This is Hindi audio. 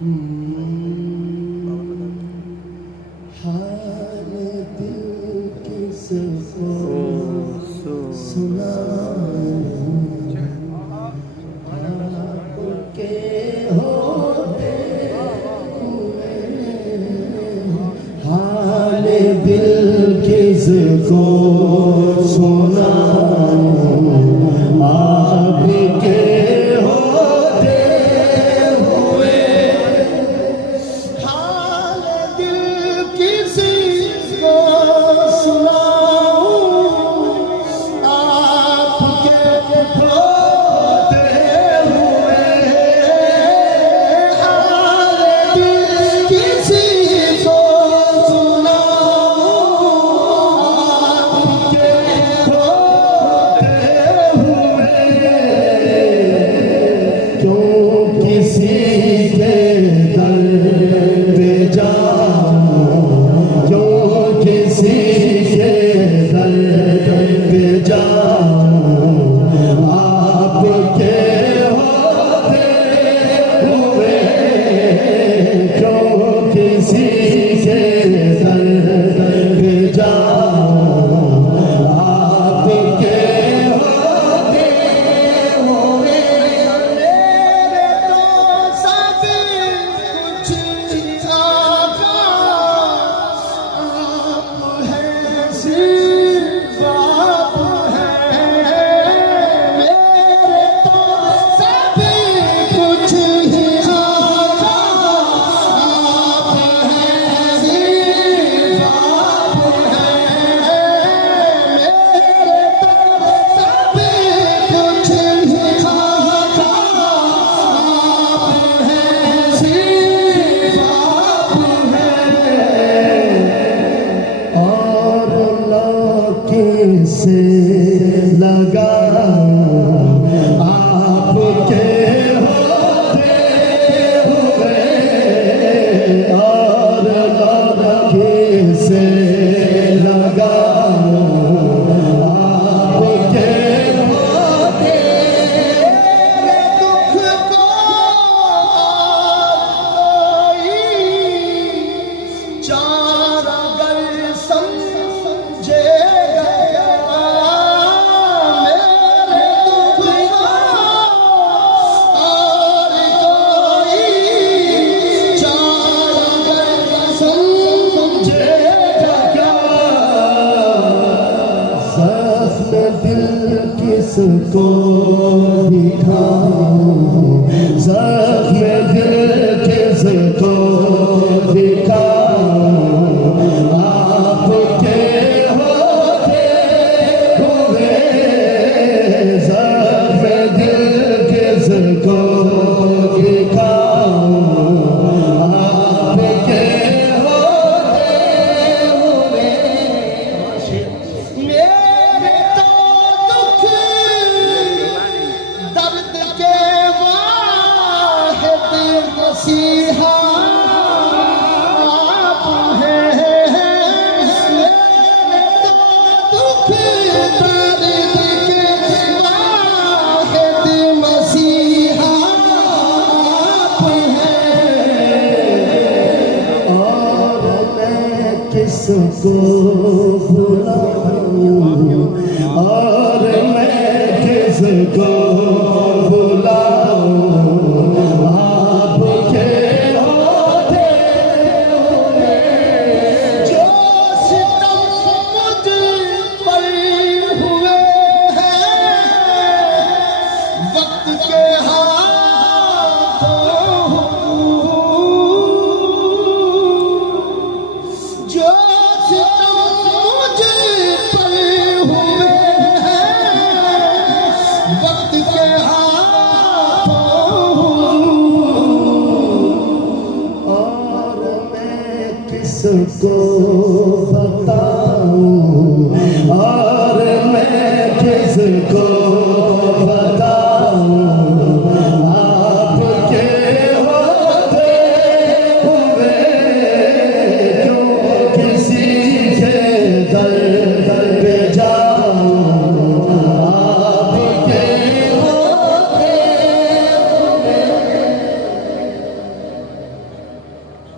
हाल दिल किसको सुनाऊं, आपके होते हुए हाल दिल किसको सुनाऊं, आपके होते हुए हाल दिल किसको सुनाऊं, आपके होते हुए हाल दिल किसको सुनाऊं, आपके होते हुए क्यों किसी के दर पे जाऊं, क्यों किसी के दर पे जाऊं, आपके होते हुए क्यों किसी के दर पे जाऊं, आपके होते हुए मेरे तो सब कुछ आका आप हैं, सिर्फ आप हैं, मेरे तो सब कुछ ही आका आप हैं, सिर्फ आप हैं, मेरे तो सब कुछ ही आका आप हैं, सिर्फ आप हैं। और लौकी से लगाऊं, आपके होते हुए और लौकी से लगाऊं, आपके होते मेरे दुख को कोई चार अगर समझे गया, मेरे दुख को और कोई चार अगर समझे गया, ज़ख्म दिल किसको दिखाऊं, ज़ख्म दिल किसको दिखाऊं, आपके होते हुए ज़ख्म दिल किसको दिखाऊं, आपके होते हुए मेरे तो दुख दर्द के वाहिद मसीहा आप हैं, मेरे तो दुख दर्द के वाहिद मसीहा आप हैं। और मैं किसको भुलाऊं, और मैं किसको भुलाऊं, आपके होते हुए जो सितम मुझ पर हुए हैं, वक्त के हाथों जो सितम मुझ पर हुए हैं, वक्त के हाथों, और मैं किसको बता